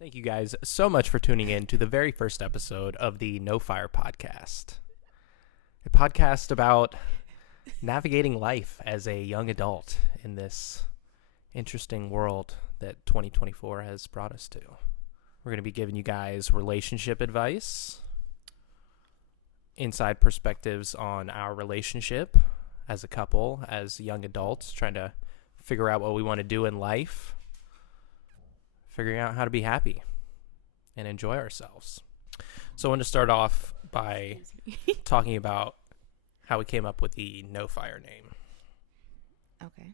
Thank you guys so much for tuning in to the very first episode of the No Fire podcast. A podcast about navigating life as a young adult in this interesting world that 2024 has brought us to. We're going to be giving you guys relationship advice, inside perspectives on our relationship as a couple, as young adults, trying to figure out what we want to do in life, figuring out how to be happy and enjoy ourselves. So I want to start off by talking about how we came up with the No Fire name. Okay.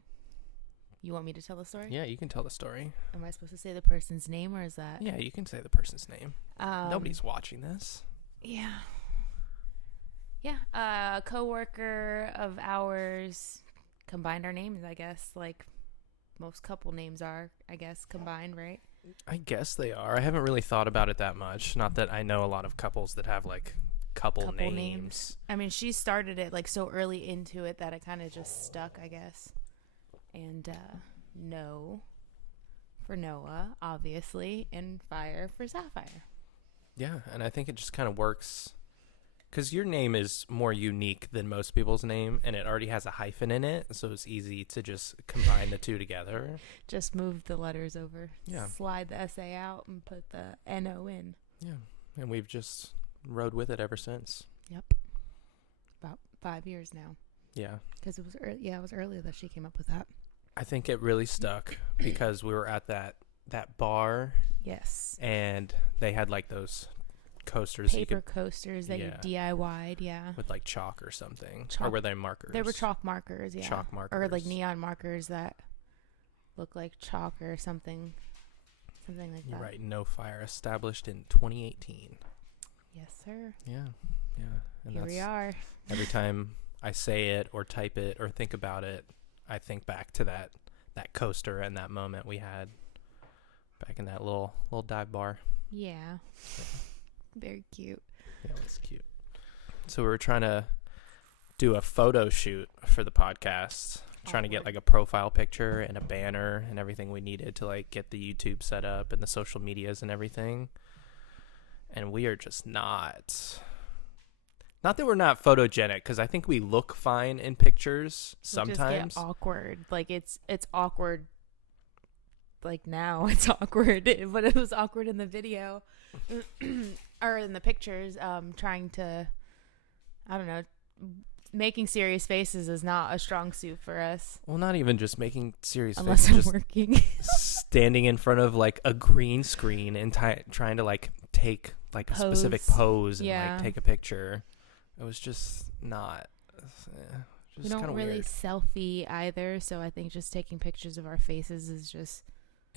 You want me to tell the story? Yeah, you can tell the story. Am I supposed to say the person's name, or is that? Yeah, you can say the person's name. Nobody's watching this. Yeah. Yeah. A coworker of ours combined our names, I guess, like most couple names are, I guess, combined, right? I guess they are. I haven't really thought about it that much. Not that I know a lot of couples that have like couple names. I mean, she started it like so early into it that it kind of just stuck, I guess. And No for Noah, obviously, and Fire for Sapphire. Yeah, and I think it just kind of works because your name is more unique than most people's name, and it already has a hyphen in it, so it's easy to just combine the two together. Just move the letters over. Yeah. Slide the SA out and put the NO in. Yeah, and we've just rode with it ever since. Yep. About 5 years now. Yeah. Because it was it was earlier that she came up with that. I think it really stuck because we were at that bar. Yes. And they had like those coasters. Paper coasters that you DIY'd, yeah. With like chalk or something. Or were they markers? They were chalk markers, yeah. Chalk markers. Or like neon markers that look like chalk or something. Something like that. You're right. No Fire, established in 2018. Yes, sir. Yeah. Yeah. And Here we are. Every time I say it or type it or think about it, I think back to that coaster and that moment we had back in that little dive bar. Yeah. Very cute. Yeah, that's cute. So we were trying to do a photo shoot for the podcast, trying to get like a profile picture and a banner and everything we needed to like get the YouTube set up and the social medias and everything. And we are just not that we're not photogenic, because I think we look fine in pictures sometimes. We just get awkward. Like it's awkward. Like now it's awkward, but it was awkward in the video or in the pictures. Trying to, I don't know, making serious faces is not a strong suit for us. Well, not even just making serious unless faces. I'm working. Standing in front of like a green screen and trying to like take like a specific pose and like take a picture. It was just not. We don't really weird. Selfie either, so I think just taking pictures of our faces is just.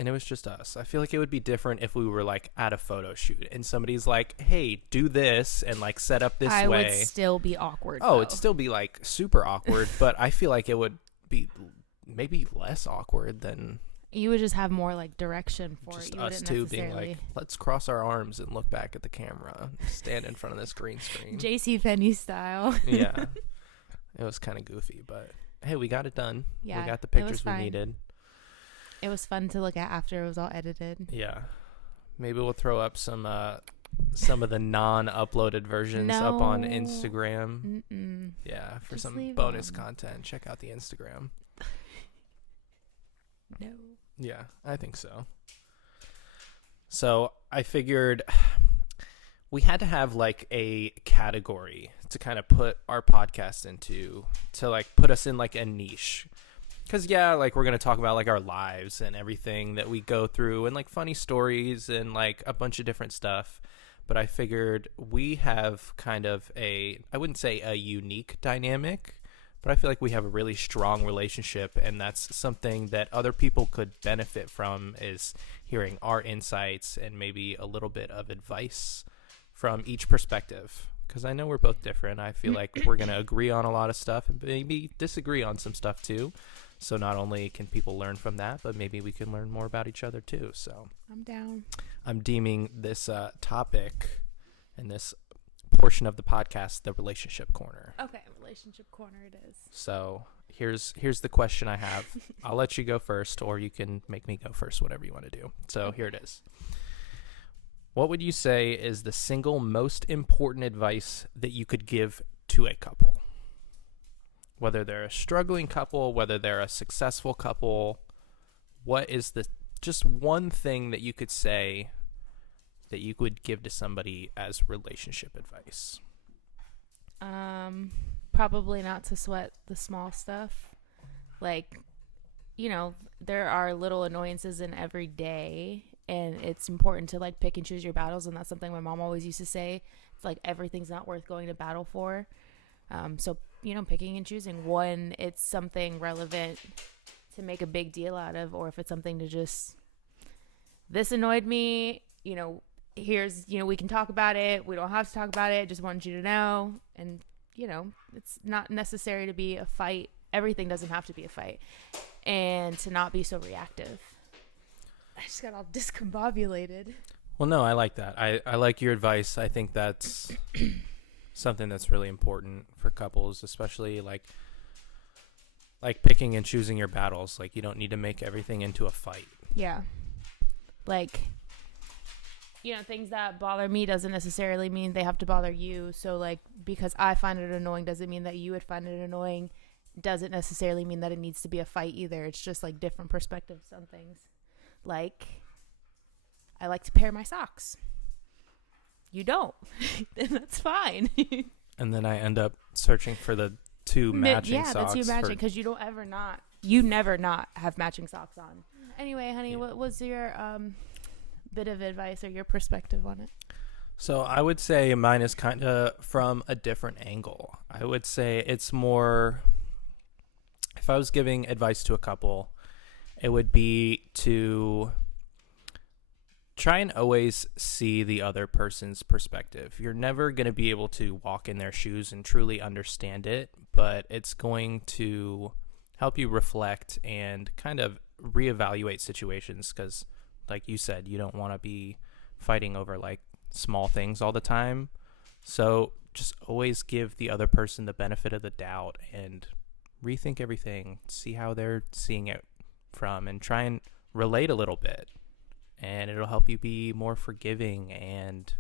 And it was just us. I feel like it would be different if we were like at a photo shoot and somebody's like, "Hey, do this," and like set up this way. I would still be awkward. Oh, it'd still be like super awkward, but I feel like it would be maybe less awkward than. You would just have more like direction for just it. You us two being like, let's cross our arms and look back at the camera, stand in front of this green screen. JCPenney style. Yeah. It was kind of goofy, but hey, we got it done. Yeah, we got the pictures we needed. It was fun to look at after it was all edited. Yeah. Maybe we'll throw up some of the non-uploaded versions up on Instagram. Mm-mm. Yeah, for just some bonus content. Check out the Instagram. No. Yeah, I think so. So I figured we had to have like a category to kind of put our podcast into, to like put us in like a niche. Because yeah, like we're going to talk about like our lives and everything that we go through and like funny stories and like a bunch of different stuff. But I figured we have kind of I wouldn't say a unique dynamic, but I feel like we have a really strong relationship, and that's something that other people could benefit from, is hearing our insights and maybe a little bit of advice from each perspective. Because I know we're both different. I feel like we're going to agree on a lot of stuff and maybe disagree on some stuff too. So not only can people learn from that, but maybe we can learn more about each other too. So I'm down. I'm deeming this topic and this portion of the podcast the relationship corner. Okay, relationship corner it is. So here's the question I have. I'll let you go first, or you can make me go first, whatever you want to do. So here it is. What would you say is the single most important advice that you could give to a couple? Whether they're a struggling couple, whether they're a successful couple, what is the just one thing that you could say that you would give to somebody as relationship advice? Probably not to sweat the small stuff. Like, there are little annoyances in every day, and it's important to like pick and choose your battles. And that's something my mom always used to say. It's like everything's not worth going to battle for. So picking and choosing when it's something relevant to make a big deal out of, or if it's something to just, this annoyed me, here's, we can talk about it. We don't have to talk about it. Just wanted you to know. And, it's not necessary to be a fight. Everything doesn't have to be a fight. And to not be so reactive. I just got all discombobulated. Well, no, I like that. I like your advice. I think that's something that's really important for couples, especially like picking and choosing your battles. Like, you don't need to make everything into a fight. Yeah. Like, things that bother me doesn't necessarily mean they have to bother you. So, like, because I find it annoying doesn't mean that you would find it annoying. Doesn't necessarily mean that it needs to be a fight either. It's just, like, different perspectives on things. Like, I like to pair my socks. You don't. And that's fine. And then I end up searching for the two matching socks. Yeah, the two matching, because you never not have matching socks on. Anyway, honey, what was your bit of advice or your perspective on it? So I would say mine is kind of from a different angle. I would say it's more, if I was giving advice to a couple, it would be to try and always see the other person's perspective. You're never going to be able to walk in their shoes and truly understand it, but it's going to help you reflect and kind of reevaluate situations, because like you said, you don't want to be fighting over like small things all the time. So just always give the other person the benefit of the doubt and rethink everything, see how they're seeing it from, and try and relate a little bit. And it'll help you be more forgiving and,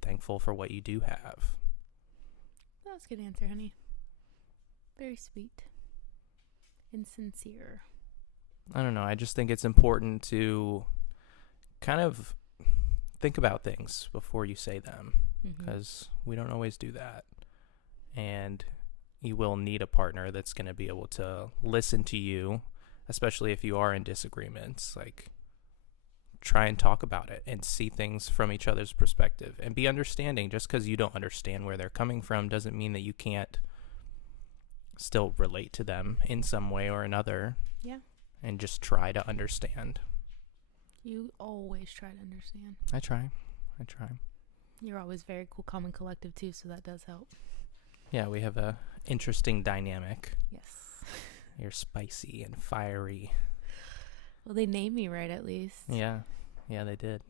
thankful for what you do have. That was a good answer, honey. Very sweet and sincere. I don't know. I just think it's important to kind of think about things before you say them, because we don't always do that. And you will need a partner that's going to be able to listen to you, especially if you are in disagreements. Like, try and talk about it and see things from each other's perspective and be understanding. Just because you don't understand where they're coming from doesn't mean that you can't still relate to them in some way or another. Yeah. And just try to understand. You always try to understand. I try. You're always very cool, calm, and collective too, so that does help. Yeah, we have a interesting dynamic. Yes. You're spicy and fiery. Well, they named me right, at least. Yeah, they did.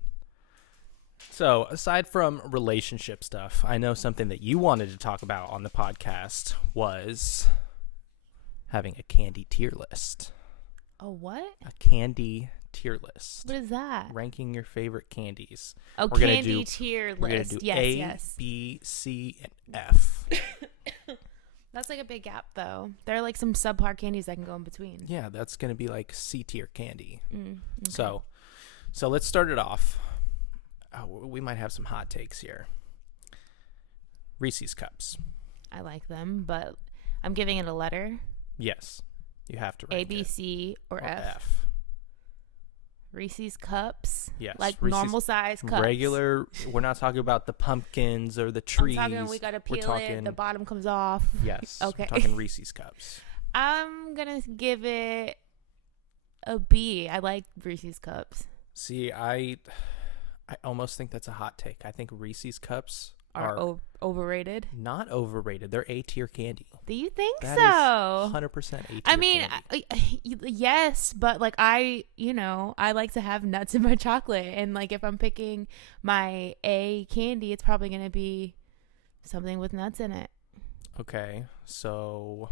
So, aside from relationship stuff, I know something that you wanted to talk about on the podcast was having a candy tier list. A what? A candy tier list. What is that? Ranking your favorite candies. Oh, candy tier list. We're going to do A, B, C, and F. That's like a big gap, though. There are like some subpar candies that can go in between. Yeah, that's going to be like C tier candy. Okay. So let's start it off. We might have some hot takes here. Reese's Cups. I like them, but I'm giving it a letter. Yes. You have to rank A, B, it. C, or F. Reese's Cups. Yes. Like Reese's normal size cups. Regular. We're not talking about the pumpkins or the trees. I'm talking we got to peel it. The bottom comes off. Yes. Okay. We're talking Reese's Cups. I'm going to give it a B. I like Reese's Cups. See, I almost think that's a hot take. I think Reese's Cups are overrated. Not overrated. They're A tier candy. Do you think that so? Is 100% A tier. I mean, yes, but like I like to have nuts in my chocolate, and like if I'm picking my A candy, it's probably going to be something with nuts in it. Okay, so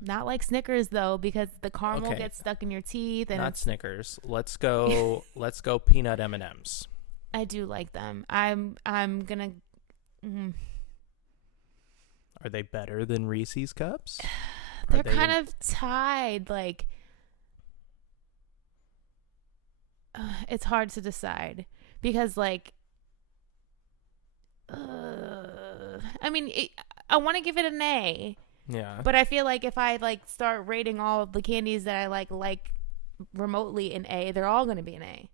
Not like Snickers though, because the caramel Okay. gets stuck in your teeth, and Not Snickers. Let's go. Let's go peanut M&Ms. I do like them. I'm gonna. Mm, Are they better than Reese's cups? they're kind of tied. Like, it's hard to decide because, like, I mean, I want to give it an A. Yeah. But I feel like if I like start rating all of the candies that I like remotely an A, they're all going to be an A.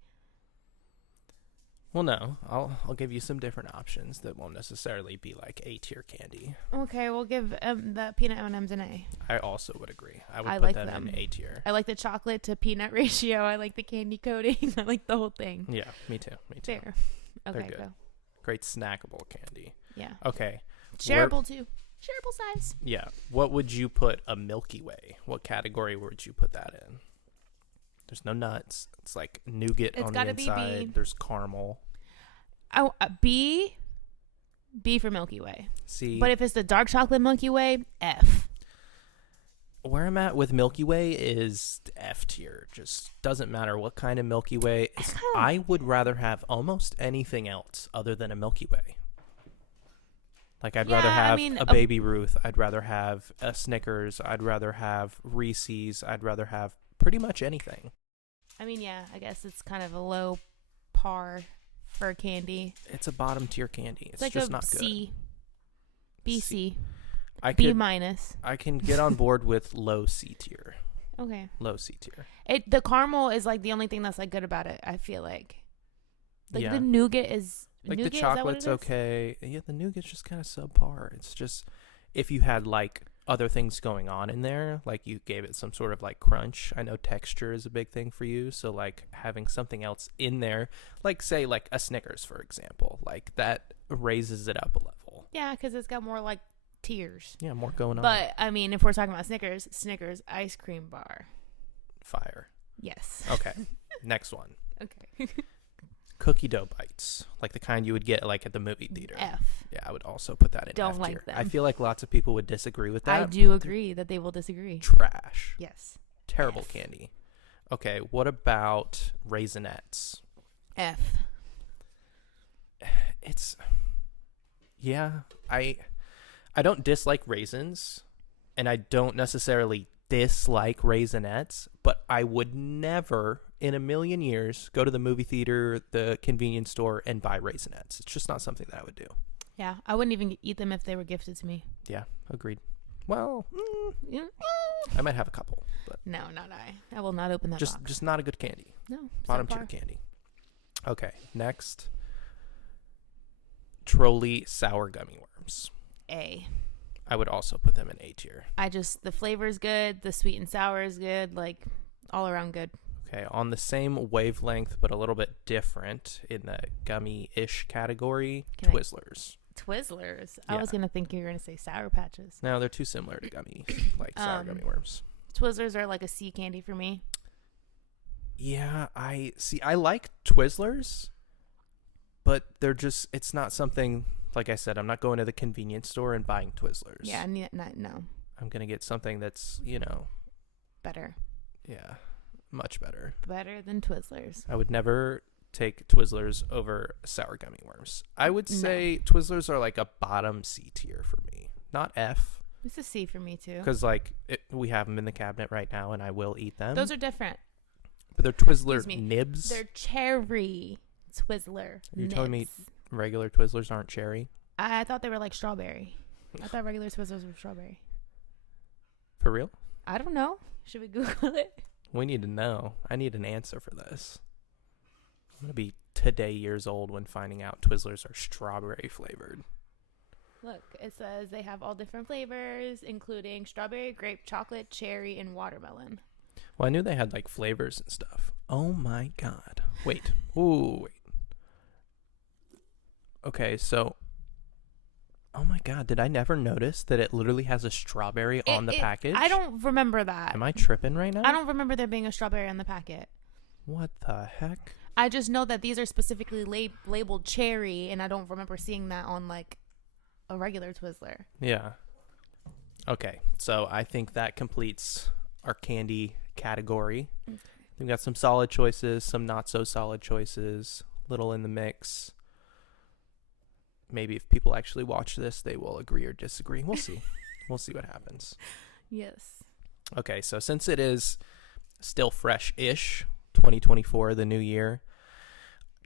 Well, no. I'll give you some different options that won't necessarily be like A tier candy. Okay, we'll give the peanut M&Ms an A. I also would agree. I would I put like them them. in A tier. I like the chocolate to peanut ratio. I like the candy coating. I like the whole thing. Yeah, me too. Me too. Fair. They're Okay, good. go. Great snackable candy. Yeah. Okay. Shareable too. Shareable size. Yeah. What would you put a Milky Way? What category would you put that in? There's no nuts. It's like nougat It's on the gotta be inside. B. There's caramel. Oh, B. B for Milky Way. C. But if it's the dark chocolate Milky Way, F. Where I'm at with Milky Way is F tier. Just doesn't matter what kind of Milky Way. I would rather have almost anything else other than a Milky Way. Like, I'd rather have a Baby Ruth. I'd rather have a Snickers. I'd rather have Reese's. I'd rather have pretty much anything. I mean, yeah, I guess it's kind of a low par for candy. It's a bottom tier candy. It's like just a not good. C. B, C. B minus. I can get on board with low C tier. Okay. Low C tier. The caramel is like the only thing that's like good about it, I feel like. Like Yeah. the nougat is Like nougat, the is that what chocolate's it is? okay. Yeah, the nougat's just kind of subpar. It's just if you had like other things going on in there, like you gave it some sort of like crunch. I know texture is a big thing for you, so like having something else in there, like say like a Snickers for example, like that raises it up a level. Yeah, because it's got more like tiers. Yeah, more going on. But I mean, if we're talking about Snickers ice cream bar. Fire. Yes. Okay. Next one. Okay. Cookie dough bites, like the kind you would get like at the movie theater. F. Yeah, I would also put that in Don't F like tier. them. I feel like lots of people would disagree with that. I do agree that they will disagree. Trash. Yes. Terrible F. candy. Okay, what about Raisinets? F. It's I don't dislike raisins, and I don't necessarily dislike Raisinets, but I would never in a million years go to the movie theater, the convenience store, and buy Raisinets. It's just not something that I would do. Yeah, I wouldn't even eat them if they were gifted to me. Yeah, agreed. Well, Yeah. I might have a couple, but No, not I. I will not open that box. just not a good candy. No. Bottom subpar. tier candy. Okay, next. Trolley sour gummy worms. A. I would also put them in A tier. The flavor is good. The sweet and sour is good. Like, all around good. Okay, on the same wavelength, but a little bit different in the gummy-ish category, Twizzlers. Twizzlers. I Yeah. was going to think you were going to say Sour Patches. No, they're too similar to gummy, like sour gummy worms. Twizzlers are like a C candy for me. Yeah, I like Twizzlers, but they're just, it's not something, like I said, I'm not going to the convenience store and buying Twizzlers. Yeah, no. I'm going to get something that's, Better. yeah, much better. Better than Twizzlers. I would never take Twizzlers over sour gummy worms. I would say Twizzlers are like a bottom C tier for me, not F. It's a C for me, too. Because we have them in the cabinet right now, and I will eat them. Those are different. But they're Twizzler Excuse me. nibs. They're cherry Twizzler. You're telling me nibs. regular Twizzlers aren't cherry? I thought they were like strawberry. I thought regular Twizzlers were strawberry. For real? I don't know. Should we Google it? We need to know. I need an answer for this. I'm going to be today years old when finding out Twizzlers are strawberry flavored. Look, it says they have all different flavors, including strawberry, grape, chocolate, cherry, and watermelon. Well, I knew they had like flavors and stuff. Oh my God. Wait. Ooh, wait. Okay, so. Oh my God, did I never notice that it literally has a strawberry on the package? I don't remember that. Am I tripping right now? I don't remember there being a strawberry on the packet. What the heck? I just know that these are specifically labeled cherry, and I don't remember seeing that on like a regular Twizzler. Yeah. Okay, so I think that completes our candy category. Okay. We've got some solid choices, some not so solid choices, little in the mix. Maybe if people actually watch this, they will agree or disagree. We'll see. We'll see what happens. Yes. Okay, so since it is still fresh-ish, 2024, the new year,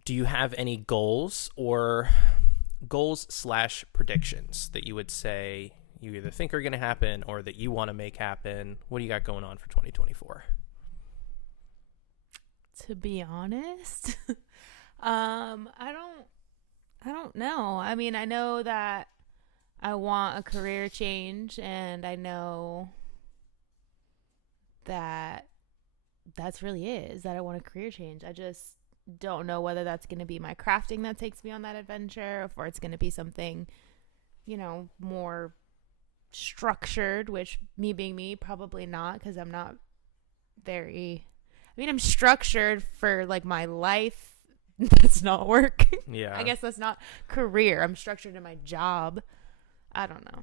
do you have any goals or goals/predictions that you would say you either think are going to happen or that you want to make happen? What do you got going on for 2024? To be honest, I don't know. I mean, I know that I want a career change, and I know that that's really it, is that I want a career change. I just don't know whether that's going to be my crafting that takes me on that adventure, or it's going to be something, more structured, which, me being me, probably not, because I'm not very, I'm structured for like my life. That's not work. Yeah. I guess that's not career. I'm structured in my job. I don't know.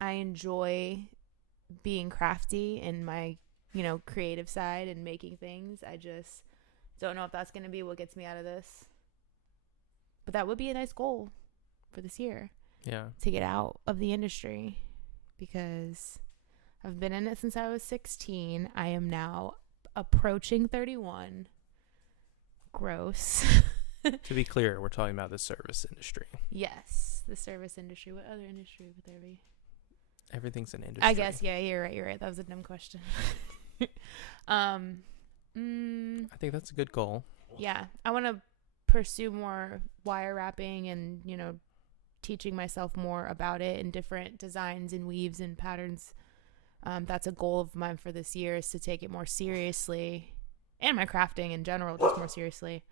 I enjoy being crafty in my, creative side and making things. I just don't know if that's going to be what gets me out of this. But that would be a nice goal for this year. Yeah. To get out of the industry, because I've been in it since I was 16. I am now approaching 31. Gross. To be clear, we're talking about the service industry. Yes, the service industry. What other industry would there be? Everything's an industry. I guess, yeah, you're right. That was a dumb question. I think that's a good goal. Yeah, I want to pursue more wire wrapping and, teaching myself more about it and different designs and weaves and patterns. That's a goal of mine for this year, is to take it more seriously, and my crafting in general, just more seriously.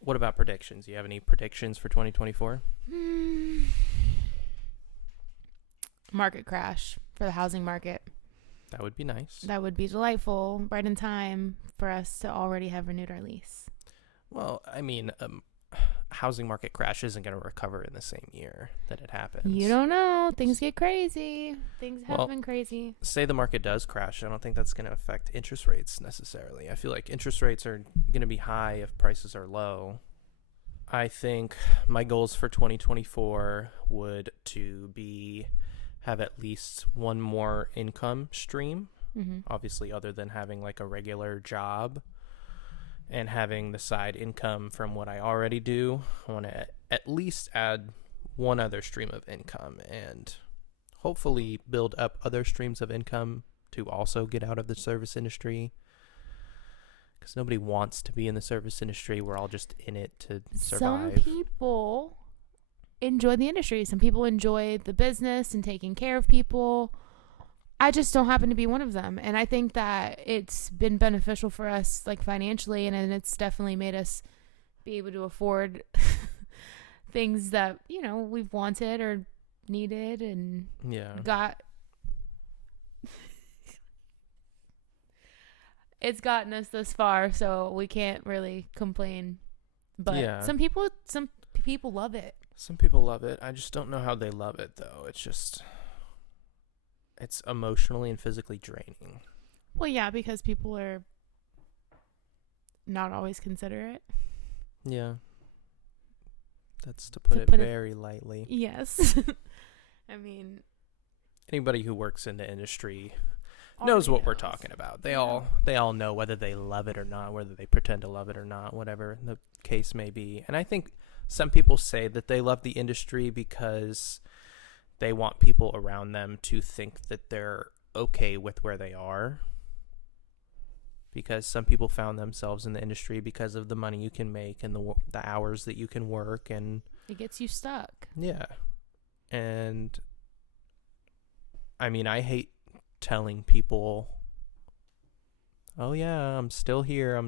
What about predictions? Do you have any predictions for 2024? Market crash for the housing market. That would be nice. That would be delightful, right in time for us to already have renewed our lease. Well, I mean, housing market crash isn't going to recover in the same year that it happens. You don't know. Things get crazy. Things have been crazy. Say the market does crash. I don't think that's going to affect interest rates necessarily. I feel like interest rates are going to be high if prices are low. I think my goals for 2024 would to be have at least one more income stream, obviously, other than having like a regular job and having the side income from what I already do. I want to at least add one other stream of income and hopefully build up other streams of income to also get out of the service industry, because nobody wants to be in the service industry. We're all just in it to survive. Some people enjoy the industry. Some people enjoy the business and taking care of people. I just don't happen to be one of them. And I think that it's been beneficial for us, like, financially, and it's definitely made us be able to afford things that, we've wanted or needed and got. It's gotten us this far, so we can't really complain. But some people love it. Some people love it. I just don't know how they love it, though. It's emotionally and physically draining. Well, yeah, because people are not always considerate. Yeah. That's to put it very lightly. Yes. I mean, anybody who works in the industry knows what we're talking about. They all know whether they love it or not, whether they pretend to love it or not, whatever the case may be. And I think some people say that they love the industry because they want people around them to think that they're okay with where they are. Because some people found themselves in the industry because of the money you can make and the hours that you can work, and it gets you stuck. Yeah. And I mean, I hate telling people, oh yeah, I'm still here.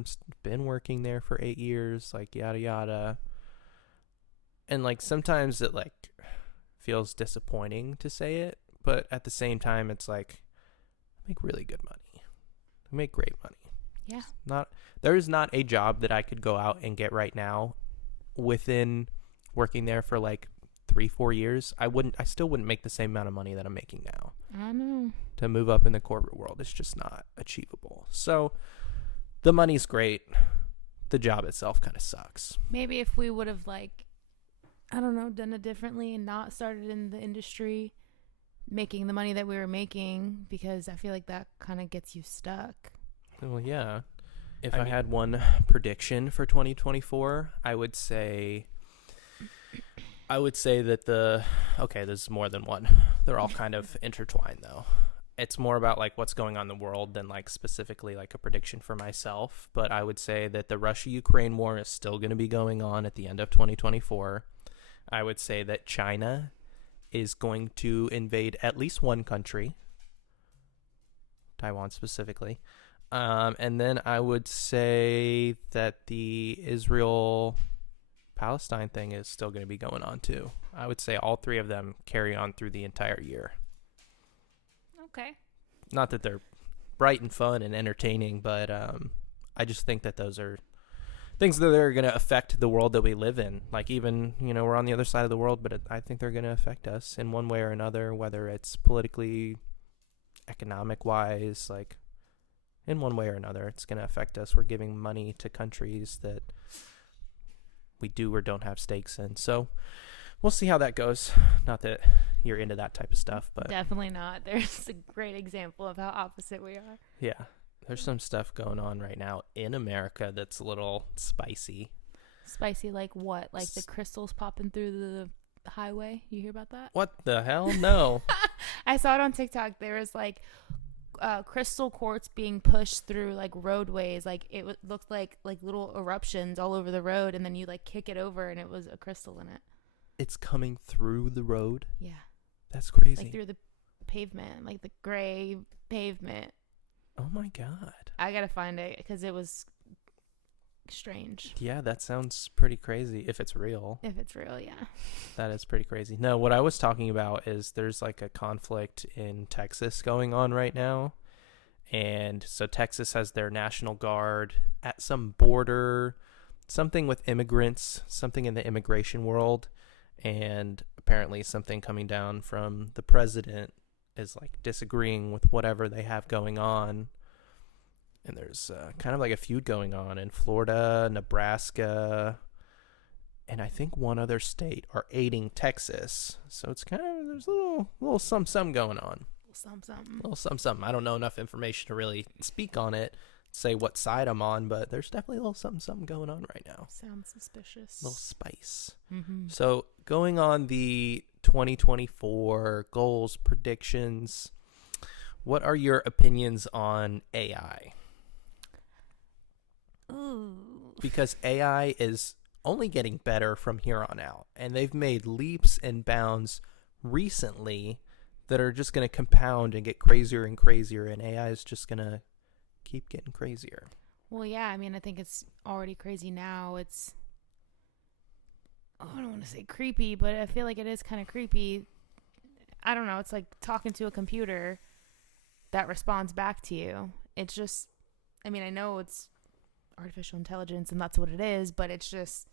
Been working there for 8 years, like yada yada. And like sometimes it like feels disappointing to say it, but at the same time it's like, I make really good money. I make great money. Yeah. There is not a job that I could go out and get right now within working there for like 3-4 years, I still wouldn't make the same amount of money that I'm making now. I know. To move up in the corporate world, it's just not achievable. So the money's great. The job itself kind of sucks. Maybe if we would have, like, I don't know, done it differently and not started in the industry making the money that we were making, because I feel like that kind of gets you stuck. Well, yeah. If I had one prediction for 2024, I would say that there's more than one. They're all kind of intertwined, though. It's more about like what's going on in the world than like specifically like a prediction for myself. But I would say that the Russia-Ukraine war is still going to be going on at the end of 2024. I would say that China is going to invade at least one country, Taiwan specifically. And then I would say that the Israel-Palestine thing is still going to be going on too. I would say all three of them carry on through the entire year. Okay. Not that they're bright and fun and entertaining, but I just think that those are things that are going to affect the world that we live in. Like, even, we're on the other side of the world, but I think they're going to affect us in one way or another, whether it's politically, economic-wise, like, in one way or another, it's going to affect us. We're giving money to countries that we do or don't have stakes in. So we'll see how that goes. Not that you're into that type of stuff, but definitely not. There's a great example of how opposite we are. yeah, there's some stuff going on right now in America that's a little spicy. Spicy like what? Like the crystals popping through the highway? You hear about that? What the hell? No. I saw it on TikTok. There was like crystal quartz being pushed through like roadways. Like it looked like little eruptions all over the road, and then you like kick it over and it was a crystal in it. It's coming through the road? Yeah. That's crazy. Like through the pavement, like the gray pavement. Oh my God. I gotta find it because it was strange. Yeah, that sounds pretty crazy if it's real. If it's real, yeah. That is pretty crazy. No, what I was talking about is there's like a conflict in Texas going on right now. And so Texas has their National Guard at some border, something with immigrants, something in the immigration world. And apparently something coming down from the president is like disagreeing with whatever they have going on. And there's kind of like a feud going on in Florida, Nebraska, and I think one other state are aiding Texas. So it's kind of, there's a little something going on. Little something. I don't know enough information to really speak on it, say what side I'm on, but there's definitely a little something going on right now. Sounds suspicious. A little spice. Mm-hmm. So going on the 2024 goals, predictions, what are your opinions on AI? Ooh. Because AI is only getting better from here on out, and they've made leaps and bounds recently that are just going to compound and get crazier and crazier, and AI is just going to keep getting crazier. Well, yeah, I mean, I think it's already crazy now. It's, I don't want to say creepy, but I feel like it is kind of creepy. I don't know. It's like talking to a computer that responds back to you. It's just, I mean, I know it's artificial intelligence and that's what it is, but it's just,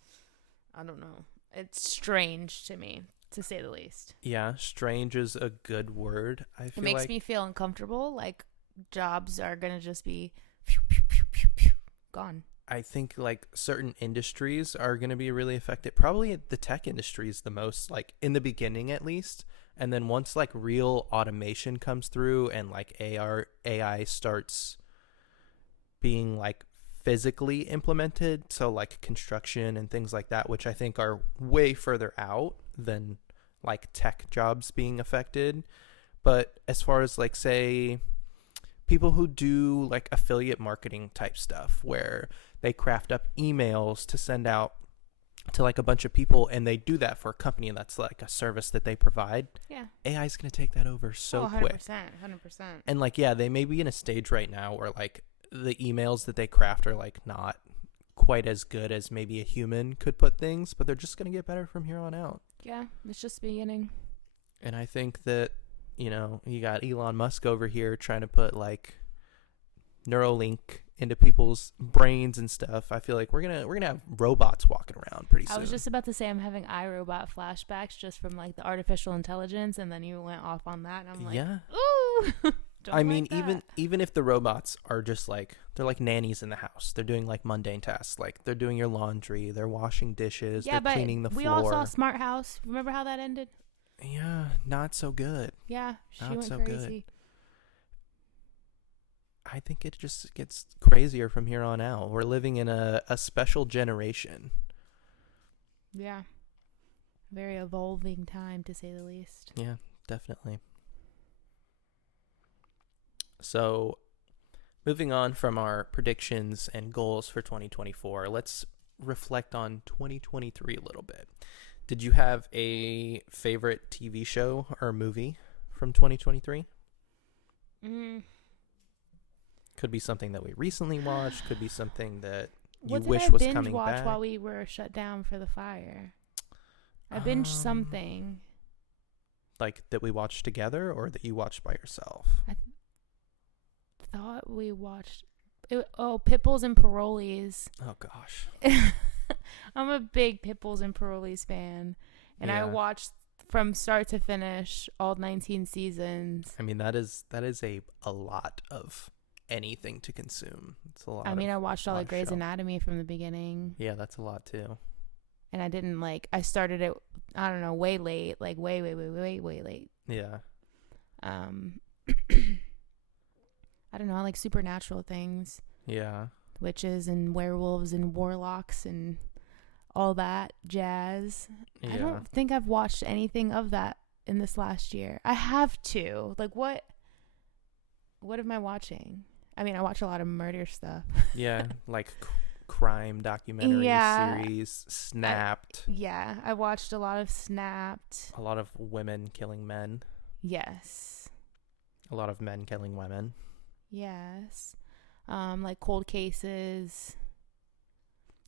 I don't know. It's strange to me, to say the least. Yeah, strange is a good word. I feel it makes like me feel uncomfortable. Like jobs are going to just be gone. I think like certain industries are going to be really affected. Probably the tech industry is the most, like in the beginning at least. And then once like real automation comes through and like AI starts being like physically implemented, so like construction and things like that, which I think are way further out than like tech jobs being affected. But as far as like, say, people who do like affiliate marketing type stuff where they craft up emails to send out to like a bunch of people, and they do that for a company that's like a service that they provide. Yeah. AI is going to take that over so 100%, quick. 100%. And like, yeah, they may be in a stage right now where like the emails that they craft are like not quite as good as maybe a human could put things, but they're just going to get better from here on out. Yeah, it's just the beginning. And I think that, you got Elon Musk over here trying to put like Neuralink into people's brains and stuff. I feel like we're gonna have robots walking around pretty soon. I was just about to say I'm having iRobot flashbacks just from like the artificial intelligence, and then you went off on that, and I'm like, yeah. ooh. I mean, even if the robots are just like, they're like nannies in the house. They're doing like mundane tasks, like they're doing your laundry, they're washing dishes, yeah, they're cleaning the we floor. all saw Smart House. Remember how that ended? Yeah, not so good. Yeah, she Not went so crazy. good. I think it just gets crazier from here on out. We're living in a special generation. Yeah, very evolving time to say the least. Yeah, definitely. So, moving on from our predictions and goals for 2024, let's reflect on 2023 a little bit. Did you have a favorite TV show or movie from 2023? Could be something that we recently watched. Could be something that you wish was coming watch back. while we were shut down for the fire? I binged something. Like that we watched together, or that you watched by yourself? I thought we watched. Pitbulls and Parolees. Oh gosh. I'm a big Pitbulls and Parolees fan, and I Yeah. watched from start to finish all 19 seasons. I mean, that is a lot of anything to consume. It's a lot. I watched all lot of of Grey's show. Anatomy from the beginning, Yeah, that's a lot too. and I didn't I started it. I don't know, way late, like way late. Yeah. I don't know. I like supernatural things, Yeah. witches and werewolves and warlocks and all that jazz. Yeah. I don't think I've watched anything of that in this last year. I have to. Like, what am I watching? I mean, I watch a lot of murder stuff. Yeah, like crime documentary series, Snapped. I watched a lot of Snapped. A lot of women killing men. Yes. A lot of men killing women. Yes. Like Cold Cases.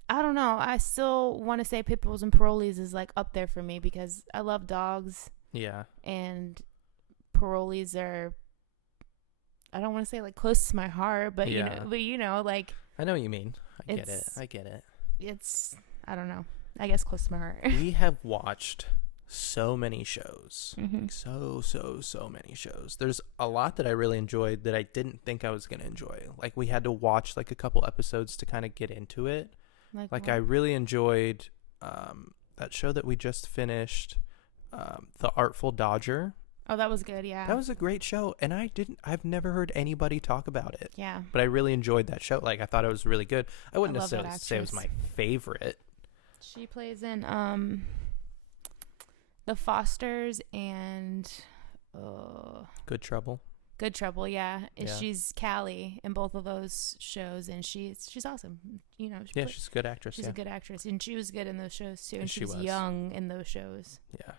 I don't know. I still want to say Pitbulls and Parolees is like up there for me because I love dogs, Yeah. and Parolees are, I don't want to say like close to my heart, but Yeah. you know, like I know what you mean. I get it. It's- I get it. it's, I don't know. I guess close to my heart. We have watched so many shows. Mhm. Like so many shows. There's a lot that I really enjoyed that I didn't think I was going to enjoy. Like we had to watch like a couple episodes to kind of get into it. Like what? I really enjoyed that show that we just finished, The Artful Dodger. Oh, that was good. Yeah. That was a great show, and I've never heard anybody talk about it. Yeah. But I really enjoyed that show. Like I thought it was really good. I wouldn't I love that necessarily say it was my actress. favorite. She plays in The Fosters and Good Trouble. Good Trouble. Yeah. Yeah. She's Callie in both of those shows, and she's awesome. You know. Yeah, she's a good actress. She's Yeah. a good actress, and she was good in those shows too. And She she was was. young in those shows, Yeah.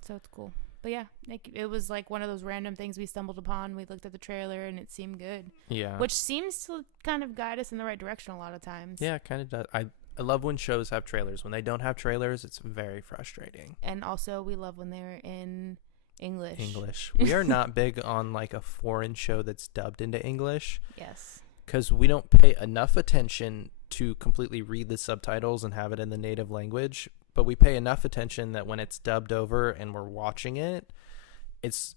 so it's cool. But yeah, like it was like one of those random things we stumbled upon. We looked at the trailer, and it seemed good, Yeah. which seems to kind of guide us in the right direction a lot of times. Yeah, it kind of does. I love when shows have trailers. When they don't have trailers, it's very frustrating. And also, we love when they're in English. We are not big on like a foreign show that's dubbed into English Yes. because we don't pay enough attention to completely read the subtitles and have it in the native language. But we pay enough attention that when it's dubbed over and we're watching it, it's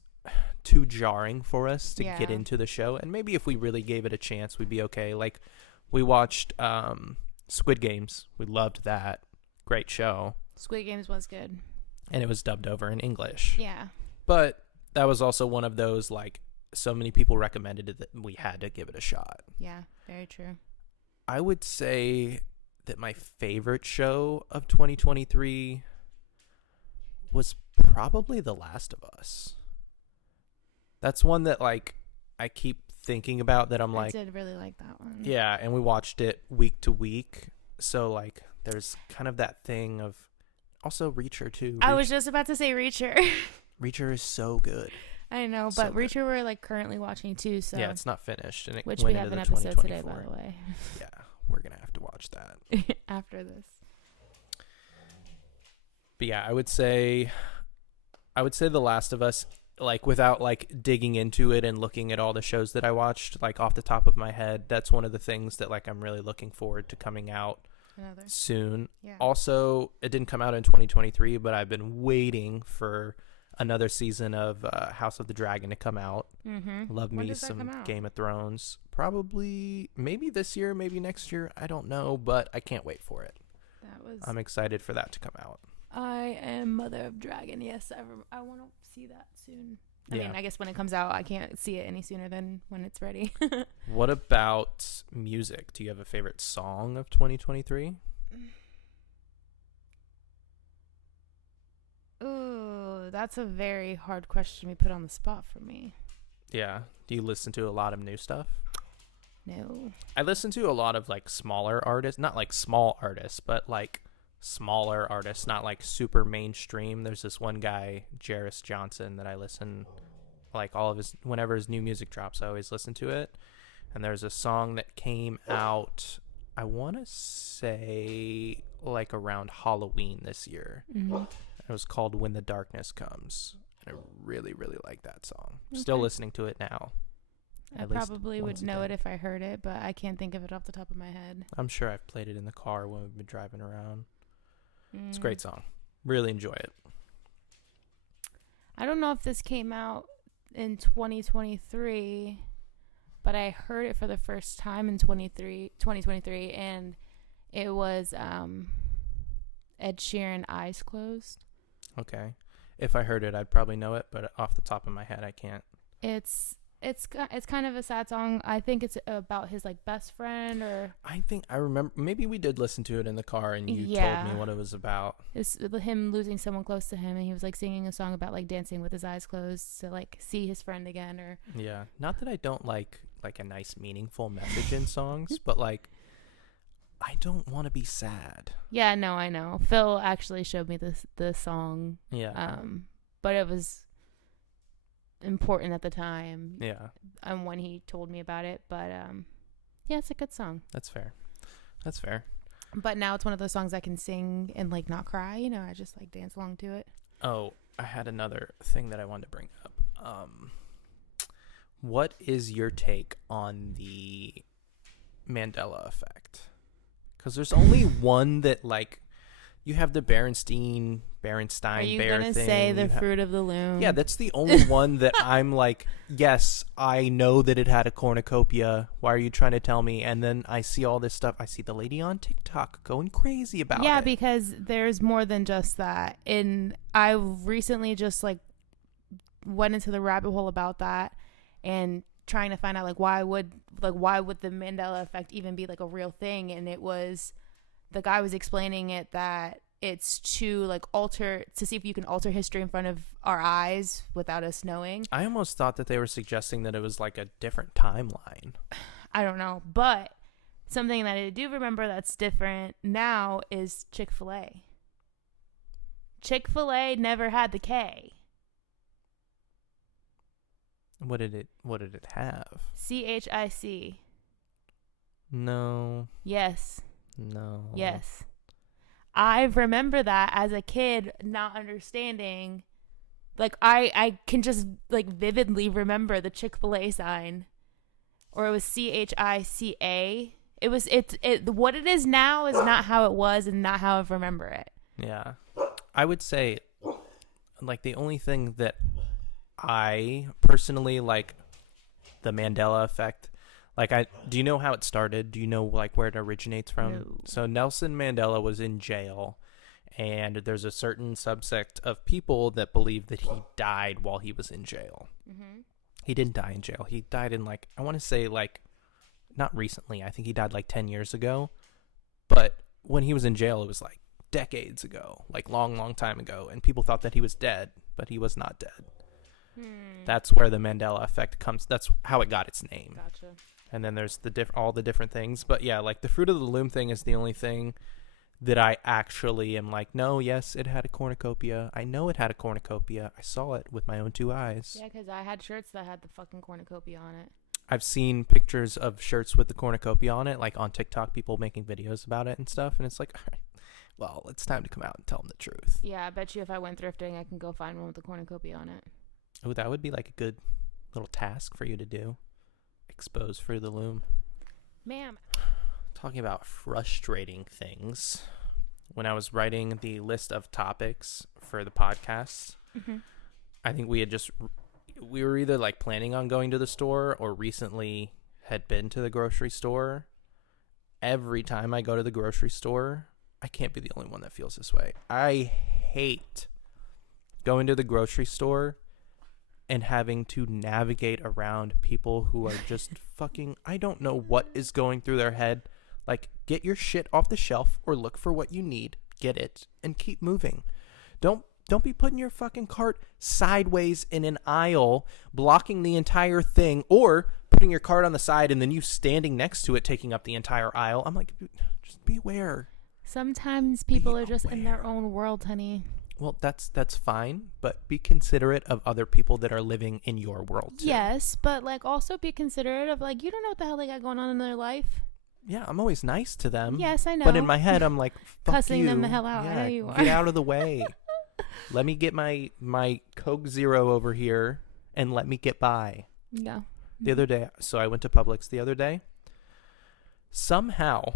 too jarring for us to get Yeah. into the show. And maybe if we really gave it a chance, we'd be okay. Like we watched Squid Games. We loved that. Great show. Squid Games was good. And it was dubbed over in English. Yeah. But that was also one of those, like, so many people recommended it that we had to give it a shot. Yeah. Very true. I would say that my favorite show of 2023 was probably The Last of Us. That's one that, like, I keep thinking about that I'm like, I did really like that one. yeah, and we watched it week to week. So, like, there's kind of that thing of also Reacher, too. I was just about to say Reacher. Reacher is so good. I know, So but good. Reacher we're like currently watching too, so Yeah, it's not finished. And it which went we have into an the episode today, by 2024. the way. Yeah, we're going to have to watch that. After this. But yeah, I would say The Last of Us, like without like digging into it and looking at all the shows that I watched, like off the top of my head, that's one of the things that like I'm really looking forward to coming out Another. soon. Yeah. Also, it didn't come out in 2023, but I've been waiting for another season of House of the Dragon to come out. Love When me does that come some out? Game of Thrones. Probably maybe this year, maybe next year. I don't know, but I can't wait for it. That was. I'm excited for that to come out. I am Mother of Dragon. Yes, I want to see that soon. I Yeah. mean, I guess when it comes out, I can't see it any sooner than when it's ready. What about music? Do you have a favorite song of 2023? Ooh, that's a very hard question to be put on the spot for me. Yeah. Do you listen to a lot of new stuff? No. I listen to a lot of like smaller artists, not like small artists, but like smaller artists, not like super mainstream. There's this one guy, Jairus Johnson, that I listen like all of his whenever his new music drops, I always listen to it. And there's a song that came out, I want to say like around Halloween this year. It was called When the Darkness Comes. And I really, really like that song. Still Okay. listening to it now. I At least probably once would a know day. it if I heard it, but I can't think of it off the top of my head. I'm sure I've played it in the car when we've been driving around. It's a Mm. great song. Really enjoy it. I don't know if this came out in 2023, but I heard it for the first time in 2023, and it was Ed Sheeran, Eyes Closed. Okay. If I heard it, I'd probably know it, but off the top of my head, I can't. It's kind of a sad song. I think it's about his like best friend, or I think I remember. Maybe we did listen to it in the car, and you Yeah. told me what it was about. it's him losing someone close to him, and he was like singing a song about like dancing with his eyes closed to like see his friend again. Or Yeah. Not that I don't like a nice, meaningful message in songs, but like I don't want to be sad. yeah, no, I know. Phil actually showed me the song, Yeah. but it was important at the time, Yeah. when he told me about it. But yeah, it's a good song. That's fair. That's fair. But now it's one of those songs I can sing and like not cry. You know, I just like dance along to it. Oh, I had another thing that I wanted to bring up. What is your take on the Mandela effect? Because there's only one that like you have the Bear Are you bear gonna thing. say the you ha- fruit of the loom? Yeah, that's the only one that I'm like, yes, I know that it had a cornucopia. Why are you trying to tell me? And then I see all this stuff. I see the lady on TikTok going crazy about Yeah, it. because there's more than just that. And I recently just like went into the rabbit hole about that and trying to find out like why would the Mandela effect even be like a real thing? And it was the guy was explaining it that it's to like to see if you can alter history in front of our eyes without us knowing. I almost thought that they were suggesting that it was like a different timeline. I don't know, but something that I do remember that's different now is Chick-fil-A. Chick-fil-A never had the K. What did it have? CHIC. No. Yes. No. Yes. I remember that as a kid not understanding. Like I can just like vividly remember the Chick-fil-A sign. Or it was CHICA. It what it is now is not how it was and not how I remember it. Yeah. I would say like the only thing that I personally like the Mandela effect. Like do you know how it started? Do you know like where it originates from? No. So Nelson Mandela was in jail, and there's a certain subsect of people that believe that he died while he was in jail. Mm-hmm. He didn't die in jail. He died in like I want to say like not recently. I think he died like 10 years ago. But when he was in jail, it was like decades ago, like long time ago, and people thought that he was dead, but he was not dead. That's where the Mandela effect comes. That's how it got its name. Gotcha. And then there's all the different things. But yeah, like the fruit of the loom thing is the only thing that I actually am like, no, yes, it had a cornucopia. I know it had a cornucopia. I saw it with my own two eyes. Yeah, because I had shirts that had the fucking cornucopia on it. I've seen pictures of shirts with the cornucopia on it, like on TikTok, people making videos about it and stuff. And it's like, all right, well, it's time to come out and tell them the truth. Yeah, I bet you if I went thrifting, I can go find one with the cornucopia on it. Oh, that would be like a good little task for you to do. Expose for the loom. Ma'am. Talking about frustrating things. When I was writing the list of topics for the podcast, I think we were either like planning on going to the store or recently had been to the grocery store. Every time I go to the grocery store, I can't be the only one that feels this way. I hate going to the grocery store and having to navigate around people who are just fucking, I don't know what is going through their head. Like, get your shit off the shelf or look for what you need, get it, and keep moving. Don't be putting your fucking cart sideways in an aisle, blocking the entire thing, or putting your cart on the side and then you standing next to it taking up the entire aisle. I'm like, just be aware. Sometimes people are just in their own world, honey. Well, that's fine, but be considerate of other people that are living in your world too. Yes, but like also be considerate of like, you don't know what the hell they got going on in their life. Yeah, I'm always nice to them. Yes, I know. But in my head, I'm like, fuck cussing you. them the hell out. Yeah, I know you are. Get out of the way. Let me get my Coke Zero over here and let me get by. Yeah. The other day, so I went to Publix the other day. Somehow,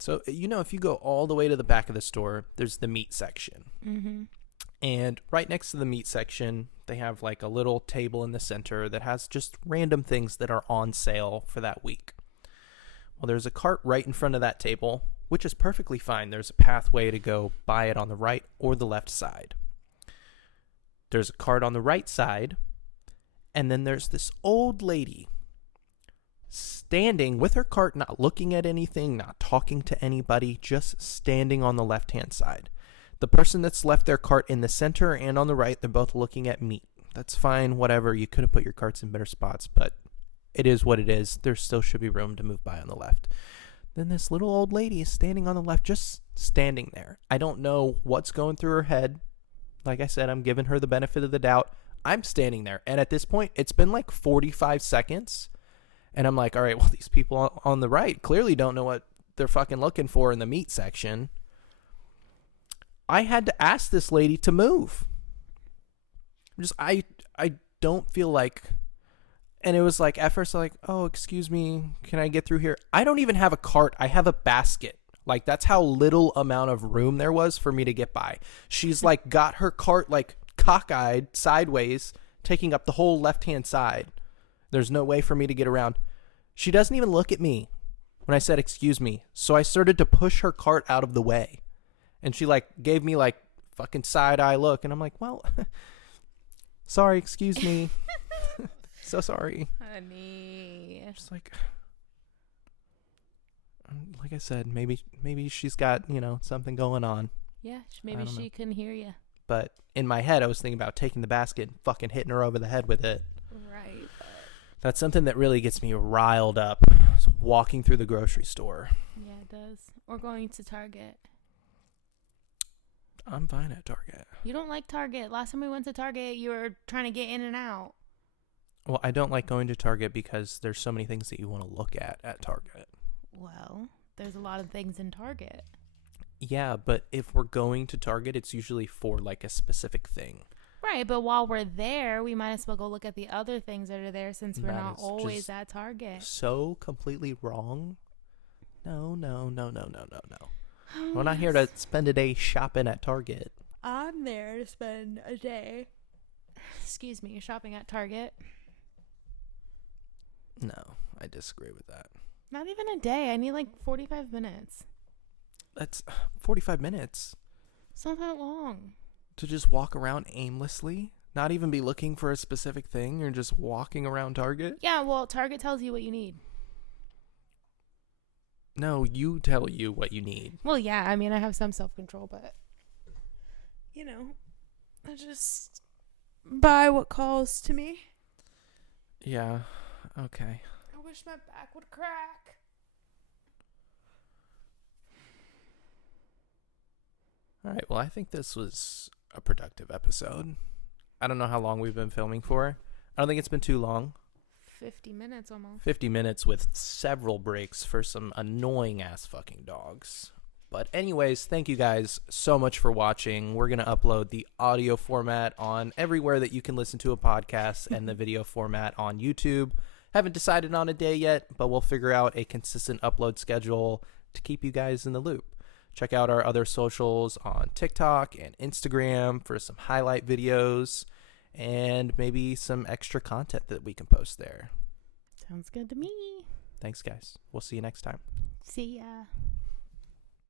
so if you go all the way to the back of the store, there's the meat section. Mm-hmm. And right next to the meat section, they have like a little table in the center that has just random things that are on sale for that week. Well, there's a cart right in front of that table, which is perfectly fine. There's a pathway to go buy it on the right or the left side. There's a cart on the right side, and then there's this old lady standing with her cart, not looking at anything, not talking to anybody, just standing on the left-hand side. The person that's left their cart in the center and on the right, they're both looking at meat. That's fine, whatever. You could have put your carts in better spots, but it is what it is. There still should be room to move by on the left. Then this little old lady is standing on the left, just standing there. I don't know what's going through her head. Like I said, I'm giving her the benefit of the doubt. I'm standing there. And at this point, it's been like 45 seconds. And I'm like, all right, well, these people on the right clearly don't know what they're fucking looking for in the meat section. I had to ask this lady to move. I don't feel like... And it was like, at first, like, oh, excuse me, can I get through here? I don't even have a cart. I have a basket. Like, that's how little amount of room there was for me to get by. She's, like, got her cart, like, cockeyed sideways, taking up the whole left-hand side. There's no way for me to get around. She doesn't even look at me when I said, excuse me. So I started to push her cart out of the way. And she, like, gave me, like, fucking side-eye look. And I'm like, well, sorry, excuse me. So sorry. Honey. Just like I said, maybe she's got, something going on. Yeah, maybe she couldn't hear you. But in my head, I was thinking about taking the basket and fucking hitting her over the head with it. Right. That's something that really gets me riled up. It's walking through the grocery store. Yeah, it does. Or going to Target. I'm fine at Target. You don't like Target. Last time we went to Target, you were trying to get in and out. Well, I don't like going to Target because there's so many things that you want to look at Target. Well, there's a lot of things in Target. Yeah, but if we're going to Target, it's usually for like a specific thing. Right, but while we're there, we might as well go look at the other things that are there since we're not always at Target. So completely wrong. No. We're not here to spend a day shopping at Target. I'm there to spend a day. Excuse me, shopping at Target. No, I disagree with that. Not even a day. I need like 45 minutes. That's 45 minutes. It's not that long. To just walk around aimlessly? Not even be looking for a specific thing? You're just walking around Target? Yeah, well, Target tells you what you need. No, you tell you what you need. Well, yeah, I mean, I have some self-control, but, I just buy what calls to me. Yeah, okay. I wish my back would crack. All right, well, I think this was a productive episode. I don't know how long we've been filming for. I don't think it's been too long. 50 minutes almost. 50 minutes with several breaks for some annoying ass fucking dogs. But anyways, thank you guys so much for watching. We're going to upload the audio format on everywhere that you can listen to a podcast and the video format on YouTube. Haven't decided on a day yet, but we'll figure out a consistent upload schedule to keep you guys in the loop. Check out our other socials on TikTok and Instagram for some highlight videos and maybe some extra content that we can post there. Sounds good to me. Thanks, guys. We'll see you next time. See ya.